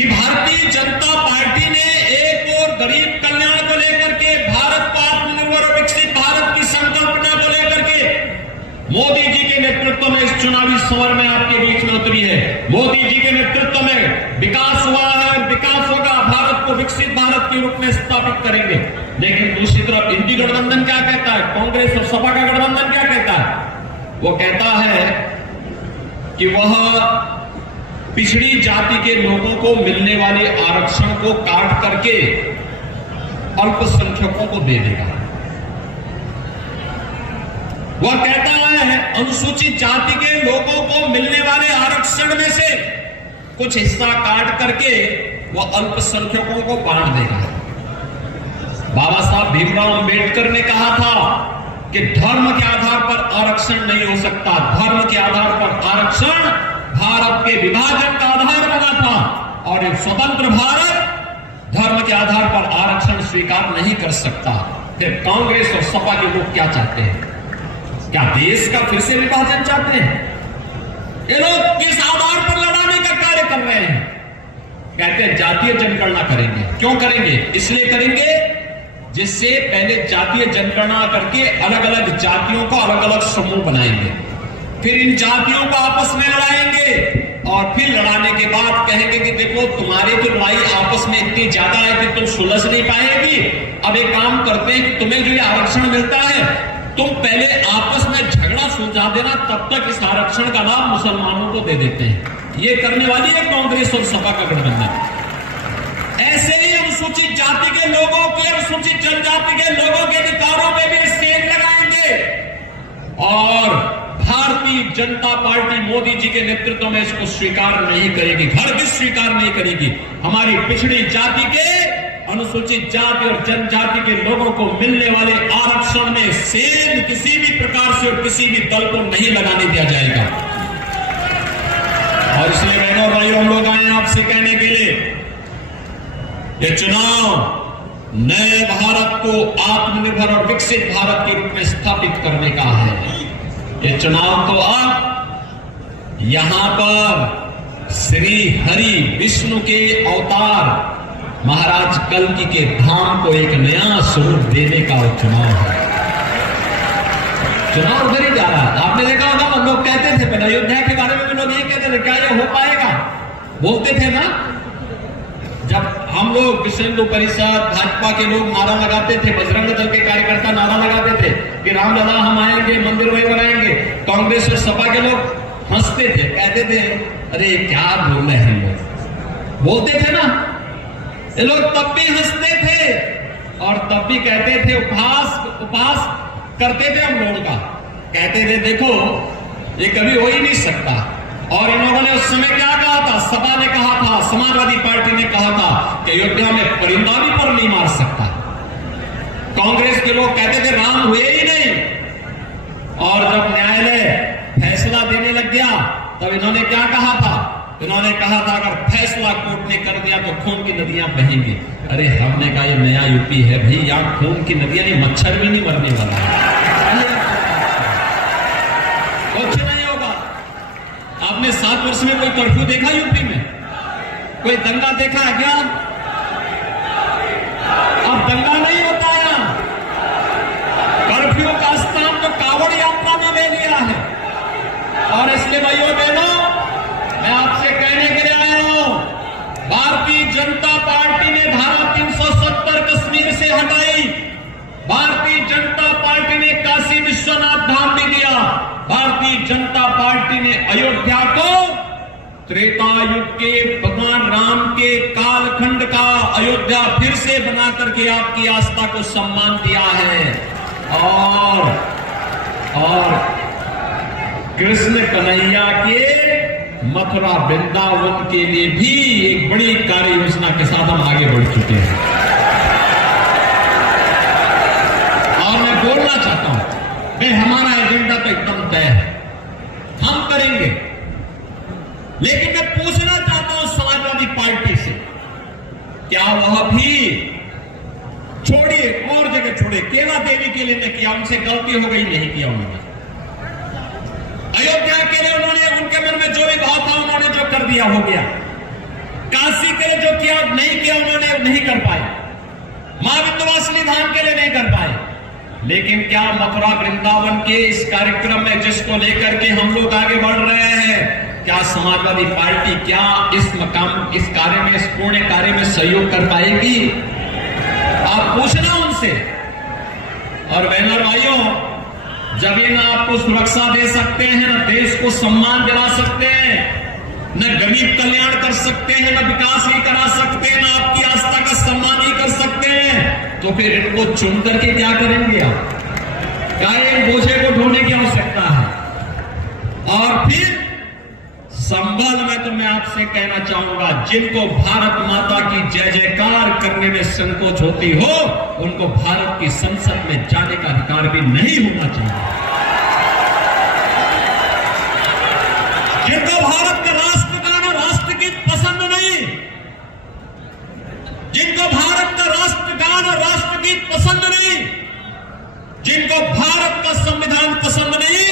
कि भारतीय जनता पार्टी ने एक और गरीब कल्याण को लेकर के, भारत को आत्मनिर्भर और विकसित भारत की संकल्पना को लेकर के मोदी जी के नेतृत्व में इस चुनावी समर में आपके बीच में उतरी है। मोदी जी के नेतृत्व में विकास हुआ है और विकास होगा, भारत को विकसित भारत के रूप में स्थापित करेंगे। लेकिन दूसरी तरफ इंडी गठबंधन क्या कहता है, कांग्रेस और सपा का गठबंधन क्या कहता है? वो कहता है कि वह पिछड़ी जाति के लोगों को मिलने वाले आरक्षण को काट करके अल्पसंख्यकों को दे देगा। वह कहता है अनुसूचित जाति के लोगों को मिलने वाले आरक्षण में से कुछ हिस्सा काट करके वह अल्पसंख्यकों को बांट देगा। बाबा साहब भीमराव अंबेडकर ने कहा था कि धर्म के आधार पर आरक्षण नहीं हो सकता। धर्म के आधार पर आरक्षण भारत के विभाजन का आधार बना था और एक स्वतंत्र भारत धर्म के आधार पर आरक्षण स्वीकार नहीं कर सकता। फिर कांग्रेस और सपा के लोग क्या चाहते हैं? क्या देश का फिर से विभाजन चाहते हैं? ये लोग किस आधार पर लड़ाने का कार्य कर रहे हैं? कहते हैं जातीय जनगणना करेंगे। क्यों करेंगे? इसलिए करेंगे जिससे पहले जातीय जनगणना करके अलग अलग जातियों को अलग अलग समूह बनाएंगे, फिर इन जातियों को आपस में लड़ाएंगे और फिर लड़ाने के बाद कहेंगे कि देखो तुम्हारी तो लड़ाई आपस में इतनी ज्यादा है कि तुम सुलझ नहीं पाएगी। अब एक काम करते हैं कि तुम्हें जो आरक्षण मिलता है तुम पहले आपस में झगड़ा सुलझा देना, तब तक इस आरक्षण का लाभ मुसलमानों को दे देते हैं। ये करने वाली है कांग्रेस और सपा का गठबंधन। ऐसे ही अनुसूचित जाति के लोगों के, अनुसूचित जनजाति के लोगों के अधिकारों में भी सेंध लगाएंगे और भारतीय जनता पार्टी मोदी जी के नेतृत्व में इसको स्वीकार नहीं करेगी, हरगिज स्वीकार नहीं करेगी। हमारी पिछड़ी जाति के, अनुसूचित जाति और जनजाति के लोगों को मिलने वाले आरक्षण में सेंध किसी भी प्रकार से और किसी भी दल को नहीं लगाने दिया जाएगा। और इसलिए बहनों और भाइयों, हम लोग आए आपसे कहने के लिए, ये चुनाव नए भारत को आत्मनिर्भर और विकसित भारत के रूप में स्थापित करने का है। ये चुनाव तो अब यहां पर श्री हरि विष्णु के अवतार महाराज कल्कि के धाम को एक नया स्वरूप देने का चुनाव है। चुनाव उधर ही जा रहा है। आपने देखा होगा लोग कहते थे पहले अयोध्या के बारे में भी लोग ये कहते थे क्या ये हो पाएगा, बोलते थे ना। जब हम लोग विश्व हिंदू परिषद भाजपा के लोग नारा लगाते थे, बजरंग दल के कार्यकर्ता नारा लगाते थे कि रामलला हम आएंगे, मंदिर वही बनाएंगे, कांग्रेस और सपा के लोग हंसते थे, कहते थे अरे क्या बोल रहे हैं लोग, बोलते थे ना। ये लोग तब भी हंसते थे और तब भी कहते थे उपहास करते थे हम लोगों का, कहते थे देखो ये कभी हो ही नहीं सकता। और इन लोगों ने उस समय क्या कहा था? सपा ने कहा था, समाजवादी पार्टी ने कहा था कि अयोध्या में परिंदा भी पर नहीं मार सकता। कांग्रेस के लोग कहते थे राम हुए ही नहीं। और जब न्यायालय फैसला देने लग गया तब इन्होंने क्या कहा था? इन्होंने कहा था अगर फैसला कोर्ट ने कर दिया तो खून की नदियां बहेंगी। अरे हमने कहा ये नया यूपी है भाई, यहां खून की नदियां नहीं, मच्छर भी नहीं मरने वाला है, कुछ नहीं होगा। आपने 7 वर्ष में कोई कर्फ्यू देखा यूपी में? कोई दंगा देखा है क्या? अब दंगा नहीं होता है। कर्फ्यू का स्थान तो कावड़ यात्रा में ले लिया है। और इसलिए भाइयों बहनों, मैं आपसे कहने के लिए आया हूं, भारतीय जनता पार्टी ने धारा 370 कश्मीर से हटाई। भारतीय जनता पार्टी ने काशी विश्वनाथ धाम भी दिया। भारतीय जनता पार्टी ने अयोध्या को त्रेता युग के भगवान राम के कालखंड का अयोध्या फिर से बना करके आपकी आस्था को सम्मान दिया है। और कृष्ण कन्हैया के मथुरा वृंदावन के लिए भी एक बड़ी कार्य योजना के साथ हम आगे बढ़ चुके हैं। और मैं बोलना चाहता हूं कि हमारा एजेंडा तो एकदम तय है, हम करेंगे। लेकिन मैं पूछना चाहता हूं समाजवादी पार्टी से, क्या वह भी छोड़िए, और जगह छोड़े, केला देवी के लिए ने किया, उनसे गलती हो गई, नहीं किया उन्होंने। अयोध्या के लिए उन्होंने, उनके मन में जो भी भाव था उन्होंने जो कर दिया हो गया। काशी के लिए जो किया नहीं किया उन्होंने नहीं कर पाए, मां विंध्यवासिनी धाम के लिए नहीं कर पाए, लेकिन क्या मथुरा वृंदावन के इस कार्यक्रम में जिसको लेकर के हम लोग आगे बढ़ रहे हैं, क्या समाजवादी पार्टी क्या इस कार्य में, इस पुण्य कार्य में सहयोग कर पाएगी? आप पूछना उनसे। और बहनों और भाइयों, जब ये ना आपको सुरक्षा दे सकते हैं, न देश को सम्मान दिला सकते हैं, न गरीब कल्याण कर सकते हैं, न विकास ही करा सकते हैं, न आपकी आस्था का सम्मान ही कर सकते हैं, तो फिर इनको चुन करके क्या करेंगे आप? क्या इन बोझे को ढोने की आवश्यकता है? और फिर संबल में तो मैं आपसे कहना चाहूंगा, जिनको भारत माता की जय जयकार करने में संकोच होती हो, उनको भारत की संसद में जाने का अधिकार भी नहीं होना चाहिए। जिनको भारत का राष्ट्रगान और राष्ट्रगीत पसंद नहीं, जिनको भारत का राष्ट्रगान और राष्ट्रगीत पसंद नहीं, जिनको भारत का संविधान पसंद नहीं,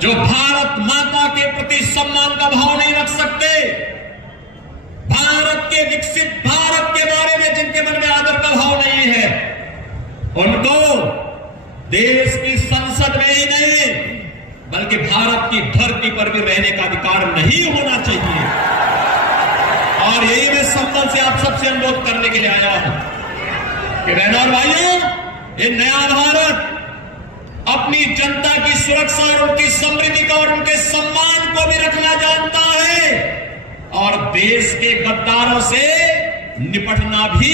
जो भारत माता के प्रति सम्मान का भाव नहीं रख सकते, भारत के विकसित भारत के बारे में जिनके मन में आदर का भाव नहीं है, उनको देश की संसद में ही नहीं बल्कि भारत की धरती पर भी रहने का अधिकार नहीं होना चाहिए। और यही मैं संबल से आप सबसे अनुरोध करने के लिए आया हूं कि बहनों और भाइयों, ये नया भारत अपनी जनता की सुरक्षा और उनकी समृद्धि का और उनके सम्मान को भी रखना जानता है, और देश के गद्दारों से निपटना भी